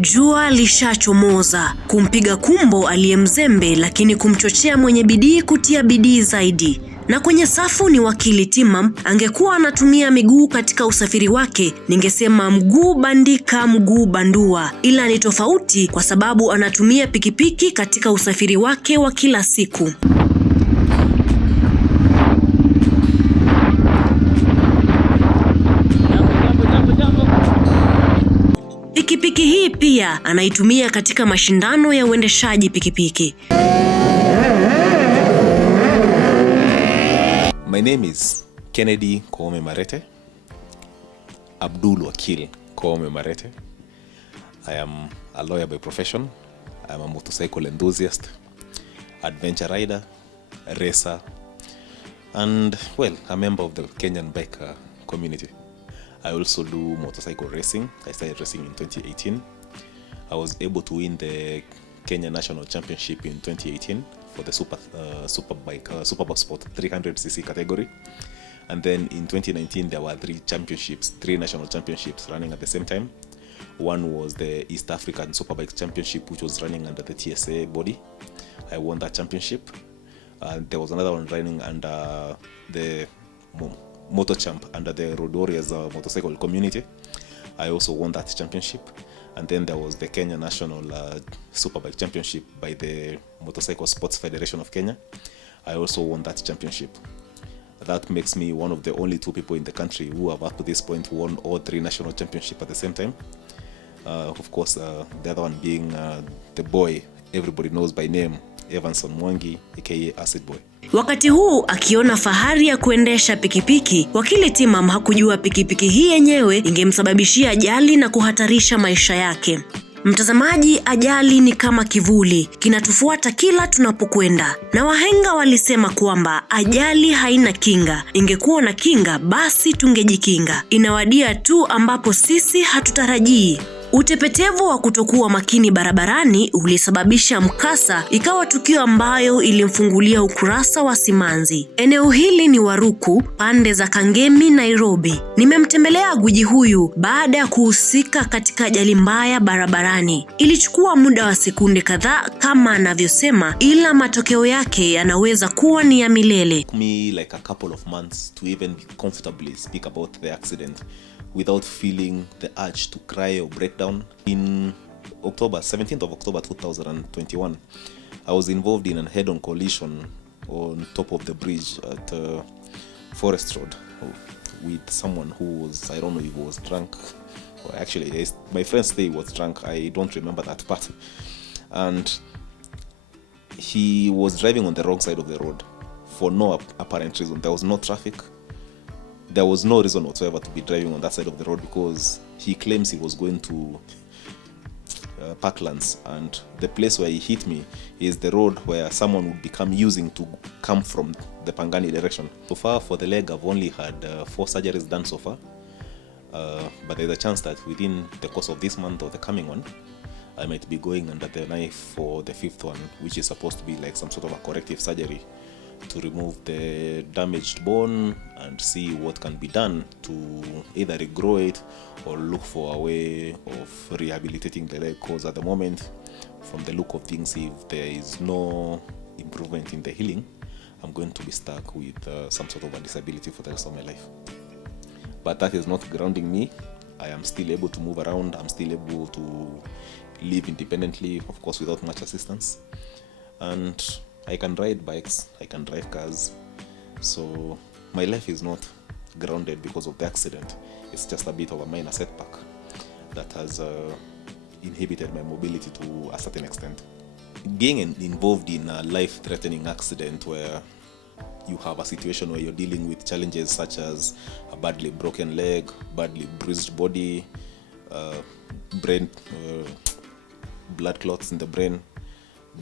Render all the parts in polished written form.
Jua lishachomoza kumpiga kumbo aliyemzembe, lakini kumchochea mwenye bidii kutia bidii zaidi. Na kwenye safu ni Wakili Timam. Angekuwa anatumia miguu katika usafiri wake, ningesema mguu bandika mguu bandua, ila ni tofauti kwa sababu anatumia pikipiki katika usafiri wake wa kila siku. Pikipiki hii pia anaitumia katika mashindano ya uendeshaji pikipiki. My name is Kennedy Koome Marete. Abdul Wakil Koome Marete. I am a lawyer by profession. I am a motorcycle enthusiast, adventure rider, racer, and well, a member of the Kenyan biker community. I also do motorcycle racing. I started racing in 2018. I was able to win the Kenya National Championship in 2018 for the Superbike Sport 300cc category. And then in 2019 there were three national championships running at the same time. One was the East African Superbike Championship, which was running under the TSA body. I won that championship. There was another one running under the Motor Champ under the Road Warriors motorcycle community. I also won that championship. And then there was the Kenya National Superbike Championship by the Motorcycle Sports Federation of Kenya. I also won that championship. That makes me one of the only two people in the country who have up to this point won all three national championships at the same time. Of course, the other one being the boy everybody knows by name, Evanson Mwangi, aka Acid Boy. Wakati huu akiona fahari ya kuendesha pikipiki, Wakili Timam hakujua pikipiki hii yenyewe ingemsababishia ajali na kuhatarisha maisha yake. Mtazamaji, ajali ni kama kivuli, kinatufuata kila tunapokwenda. Na wahenga walisema kwamba ajali haina kinga. Ingekuwa na kinga basi tungejikinga. Inawadia tu ambapo sisi hatutarajii. Utepetevu wa kutokuwa makini barabarani ulisababisha mkasa, ikawa tukio ambayo ilimfungulia ukurasa wa simanzi. Eneo hili ni Waruku, pande za Kangemi, Nairobi. Nimemtembelea gwiji huyu baada ya kuhusika katika ajali mbaya barabarani. Ilichukua muda wa sekunde kadhaa kama anavyosema, ila matokeo yake yanaweza kuwa ni ya milele. Me like a couple of months to even comfortably speak about the accident without feeling the urge to cry or break down. In 17th of October 2021, I was involved in a head-on collision on top of the bridge at Forest Road with someone who was, I don't know if he was drunk, or actually my friends say he was drunk, I don't remember that part. And he was driving on the wrong side of the road for no apparent reason. There was no traffic. There was no reason whatsoever to be driving on that side of the road because he claims he was going to Parklands, and the place where he hit me is the road where someone would become using to come from the Pangani direction. So far for the leg, I've only had 4 surgeries done so far, but there's a chance that within the course of this month or the coming one, I might be going under the knife for the 5th one, which is supposed to be like some sort of a corrective surgery to remove the damaged bone and see what can be done to either regrow it or look for a way of rehabilitating the leg, because at the moment, from the look of things, if there is no improvement in the healing, I'm going to be stuck with some sort of a disability for the rest of my life. But that is not grounding me. I am still able to move around. I'm still able to live independently, of course without much assistance, and I can ride bikes, I can drive cars. So my life is not grounded because of the accident. It's just a bit of a minor setback that has inhibited my mobility to a certain extent. Being involved in a life-threatening accident where you have a situation where you're dealing with challenges such as a badly broken leg, badly bruised body, brain, blood clots in the brain,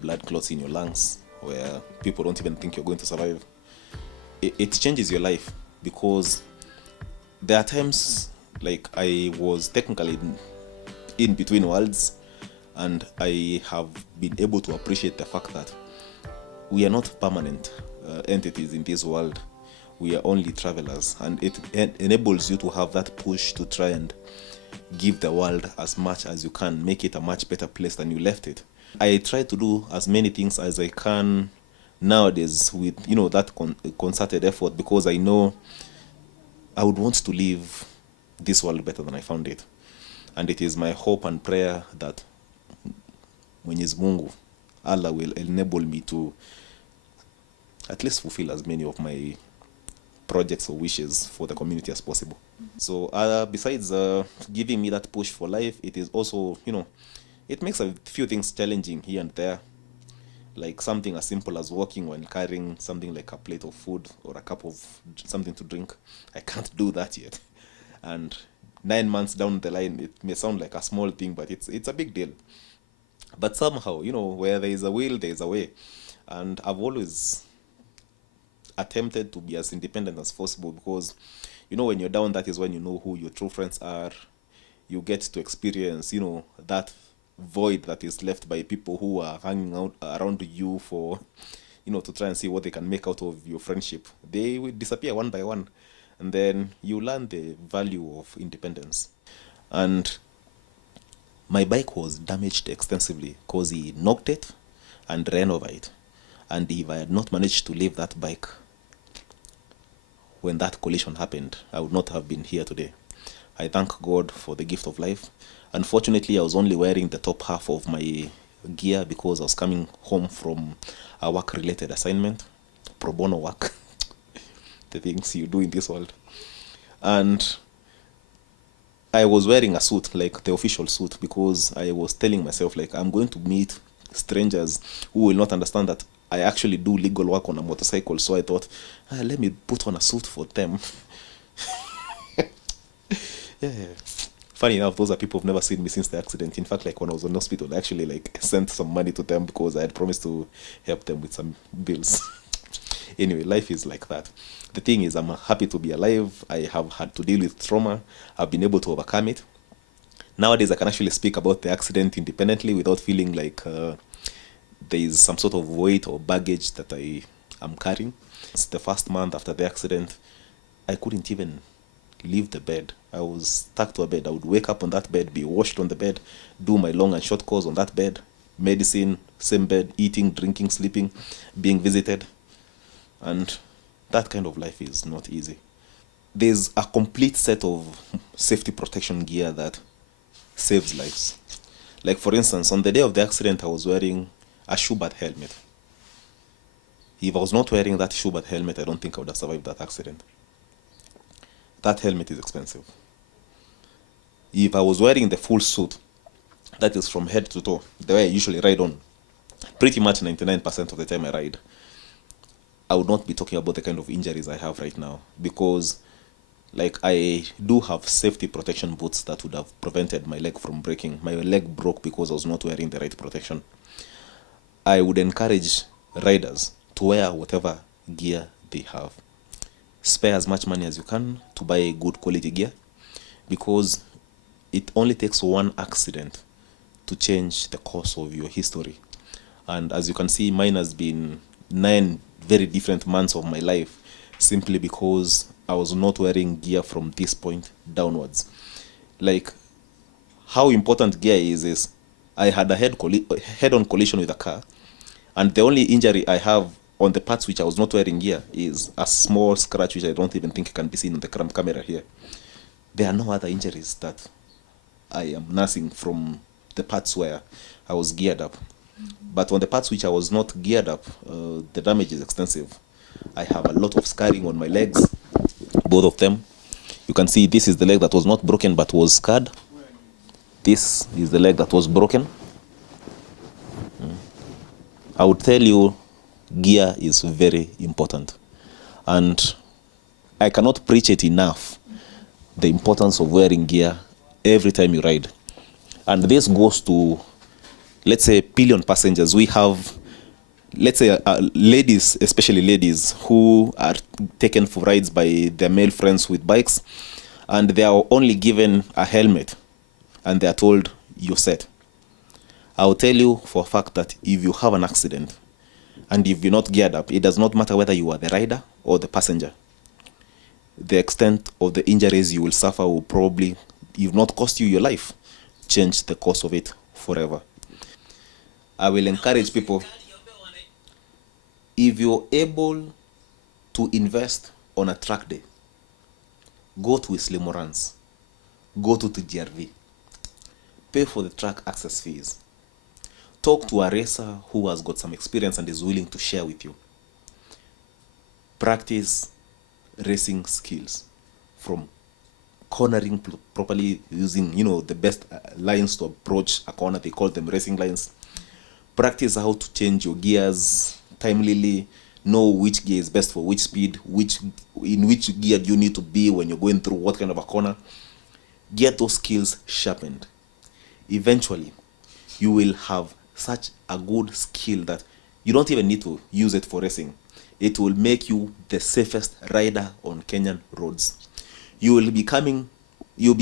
blood clots in your lungs, where people don't even think you're going to survive. It changes your life, because there are times like I was technically in between worlds, and I have been able to appreciate the fact that we are not permanent entities in this world. We are only travelers, and it enables you to have that push to try and give the world as much as you can, make it a much better place than you left it. I try to do as many things as I can nowadays with, that concerted effort, because I know I would want to leave this world better than I found it. And it is my hope and prayer that Mwenyezi Mungu, Allah, will enable me to at least fulfill as many of my projects or wishes for the community as possible. So besides giving me that push for life, it is also, it makes a few things challenging here and there. Like something as simple as walking when carrying something like a plate of food or a cup of something to drink. I can't do that yet. And 9 months down the line, it may sound like a small thing, but it's a big deal. But somehow, where there is a will, there is a way. And I've always attempted to be as independent as possible, because when you're down, that is when you know who your true friends are. You get to experience that void that is left by people who are hanging out around you for to try and see what they can make out of your friendship. They will disappear one by one, and then you learn the value of independence. And my bike was damaged extensively because he knocked it and ran over it. And if I had not managed to leave that bike when that collision happened, I would not have been here today. I thank God for the gift of life. Unfortunately, I was only wearing the top half of my gear because I was coming home from a work-related assignment, pro bono work, the things you do in this world. And I was wearing a suit, like the official suit, because I was telling myself, like, I'm going to meet strangers who will not understand that I actually do legal work on a motorcycle. So I thought, let me put on a suit for them. Yeah. Funny enough, those are people who've never seen me since the accident. In fact, like when I was in hospital, I actually sent some money to them because I had promised to help them with some bills. Anyway, life is like that. The thing is, I'm happy to be alive. I have had to deal with trauma. I've been able to overcome it. Nowadays, I can actually speak about the accident independently without feeling like there is some sort of weight or baggage that I am carrying. It's the first month after the accident, I couldn't even leave the bed. I was stuck to a bed. I would wake up on that bed, be washed on the bed, do my long and short course on that bed, medicine, same bed, eating, drinking, sleeping, being visited. And that kind of life is not easy. There's a complete set of safety protection gear that saves lives. Like for instance, on the day of the accident, I was wearing a shoebath helmet. If I was not wearing that shoebath helmet, I don't think I would have survived that accident. That helmet is expensive. If I was wearing the full suit, that is from head to toe, the way I usually ride on, pretty much 99% of the time I ride, I would not be talking about the kind of injuries I have right now, because I do have safety protection boots that would have prevented my leg from breaking. My leg broke because I was not wearing the right protection. I would encourage riders to wear whatever gear they have. Spare as much money as you can to buy good quality gear, because it only takes one accident to change the course of your history. And as you can see, mine has been 9 very different months of my life simply because I was not wearing gear from this point downwards. Like, how important gear is I had a head-on collision with a car, and the only injury I have on the parts which I was not wearing gear is a small scratch which I don't even think can be seen on the camera here. There are no other injuries that I am nursing from the parts where I was geared up. But on the parts which I was not geared up, the damage is extensive. I have a lot of scarring on my legs, both of them. You can see this is the leg that was not broken but was scarred. This is the leg that was broken. I would tell you, gear is very important. And I cannot preach it enough, the importance of wearing gear every time you ride. And this goes to, let's say, pillion passengers. We have, let's say, ladies, especially ladies, who are taken for rides by their male friends with bikes, and they are only given a helmet, and they are told, you're set. I will tell you for a fact that if you have an accident, and if you're not geared up, it does not matter whether you are the rider or the passenger. The extent of the injuries you will suffer will probably if not cost you your life, change the course of it forever. I will encourage people, if you're able to invest on a track day, go to Islimo Runs, go to TGRV, pay for the track access fees, talk to a racer who has got some experience and is willing to share with you. Practice racing skills, from cornering properly, using the best lines to approach a corner. They call them racing lines. Practice how to change your gears timely, know which gear is best for which speed, in which gear do you need to be when you're going through what kind of a corner. Get those skills sharpened. Eventually you will have such a good skill that you don't even need to use it for racing. It will make you the safest rider on Kenyan roads. You'll be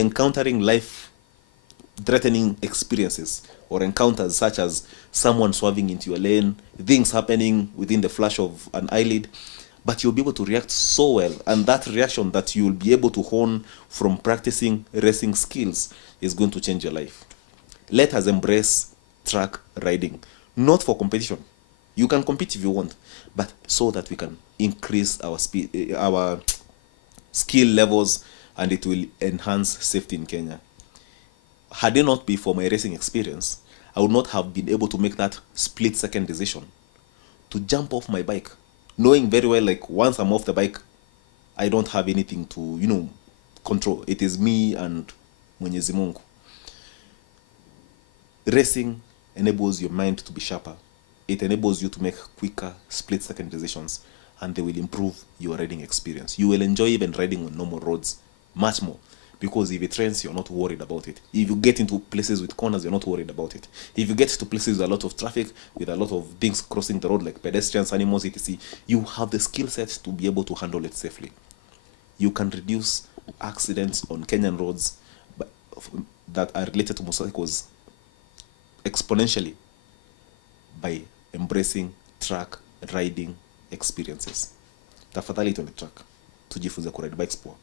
encountering life-threatening experiences or encounters, such as someone swerving into your lane, things happening within the flash of an eyelid, but you'll be able to react so well, and that reaction that you'll be able to hone from practicing racing skills is going to change your life. Let us embrace track riding, not for competition. You can compete if you want, but so that we can increase our speed, our skill levels, and it will enhance safety in Kenya. Had it not been for my racing experience, I would not have been able to make that split-second decision to jump off my bike, knowing very well, like, once I'm off the bike, I don't have anything to, control. It is me and Mwenyezi Mungu. Racing enables your mind to be sharper. It enables you to make quicker split-second decisions, and they will improve your riding experience. You will enjoy even riding on normal roads much more, because if it rains, you're not worried about it. If you get into places with corners, you're not worried about it. If you get to places with a lot of traffic, with a lot of things crossing the road, like pedestrians, animals, etc., you have the skill set to be able to handle it safely. You can reduce accidents on Kenyan roads that are related to motorcycles exponentially by embracing track riding experiences. Tafadhali tuende track, tujifunze kuride bikes poa.